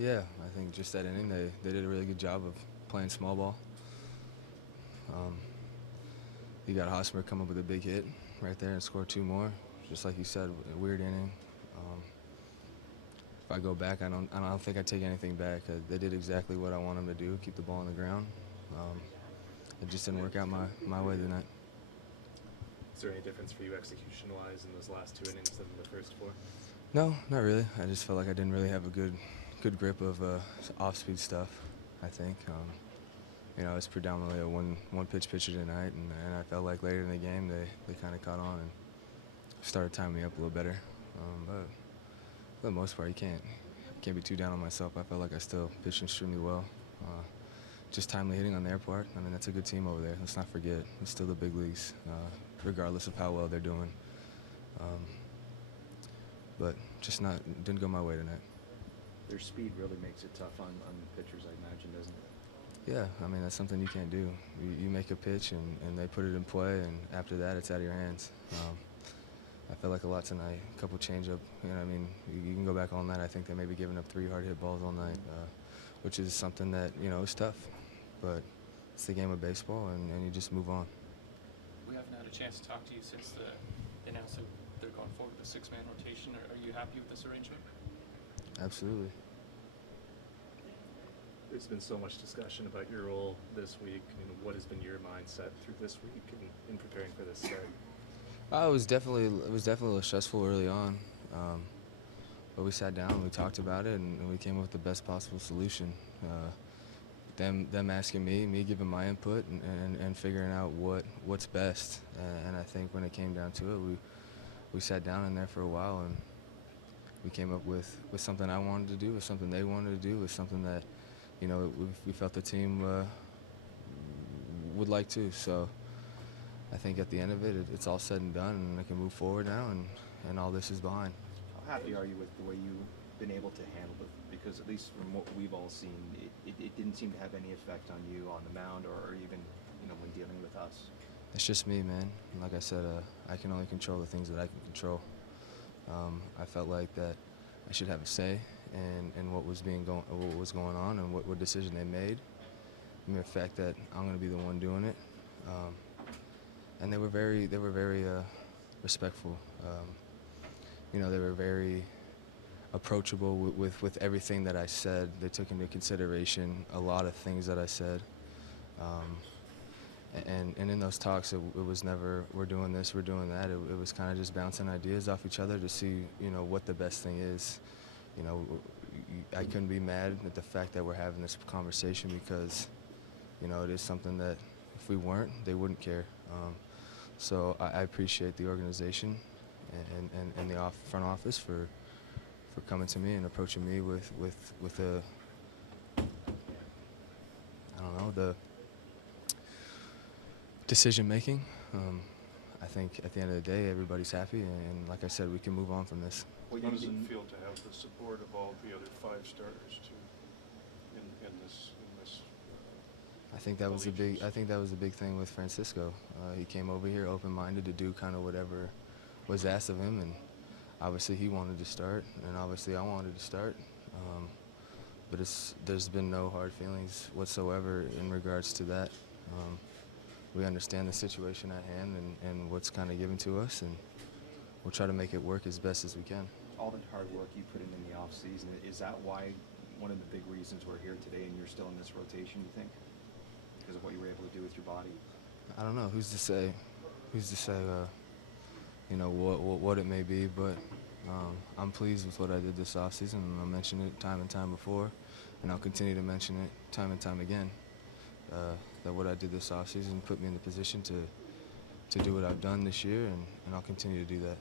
Yeah, I think just that inning, they did a really good job of playing small ball. You got Hosmer come up with a big hit right there and score two more. Just like you said, a weird inning. If I go back, I don't think I take anything back. They did exactly what I want them to do, keep the ball on the ground. It just didn't work out my way tonight. Is there any difference for you execution-wise in those last two innings than the first four? No, not really. I just felt like I didn't really have a good grip of off-speed stuff, I think. It's predominantly a one pitch pitcher tonight, and I felt like later in the game they kind of caught on and started timing me up a little better. But for the most part, you can't be too down on myself. I felt like I still pitched extremely well. Just timely hitting on their part. I mean, that's a good team over there. Let's not forget, it's still the big leagues, regardless of how well they're doing. But just didn't go my way tonight. Their speed really makes it tough on pitchers, I imagine, doesn't it? Yeah, I mean, that's something you can't do. You make a pitch and they put it in play, and after that, it's out of your hands. I felt like a lot tonight. A couple change-up. I mean, you can go back all night. I think they may be giving up 3 hard-hit balls all night, which is something that, is tough. But it's the game of baseball, and you just move on. We haven't had a chance to talk to you since they announced that they're going forward with a 6-man rotation. Are you happy with this arrangement? Absolutely. There's been so much discussion about your role this week. What has been your mindset through this week in preparing for this start? It was definitely a little stressful early on, but we sat down and we talked about it, and we came up with the best possible solution. Them asking me giving my input, and figuring out what's best. And I think when it came down to it, we sat down in there for a while, and we came up with something I wanted to do, with something they wanted to do, with something that we felt the team would like to. So I think at the end of it, it's all said and done, and I can move forward now, and all this is behind. How happy are you with the way you've been able to handle it? Because at least from what we've all seen, it didn't seem to have any effect on you on the mound or even when dealing with us. It's just me, man. Like I said, I can only control the things that I can control. I felt like that I should have a say in what was going on and what decision they made. I mean, the fact that I'm going to be the one doing it. And they were very respectful. They were very approachable with everything that I said. They took into consideration a lot of things that I said. And in those talks, it was never, we're doing this, we're doing that. It was kind of just bouncing ideas off each other to see, what the best thing is. I couldn't be mad at the fact that we're having this conversation because, it is something that if we weren't, they wouldn't care. So I appreciate the organization and the front office for coming to me and approaching me with the decision making. I think at the end of the day, everybody's happy, and like I said, we can move on from this. How does it feel to have the support of all the other 5 starters in this? I think that was a big thing with Francisco. He came over here open-minded to do kind of whatever was asked of him, and obviously he wanted to start, and obviously I wanted to start. But there's been no hard feelings whatsoever in regards to that. We understand the situation at hand and what's kind of given to us, and we'll try to make it work as best as we can. All the hard work you put in the off-season, is that why one of the big reasons we're here today and you're still in this rotation, you think? Because of what you were able to do with your body? I don't know. Who's to say? What it may be, but I'm pleased with what I did this offseason, and I mentioned it time and time before, and I'll continue to mention it time and time again. That what I did this offseason put me in the position to do what I've done this year, and I'll continue to do that.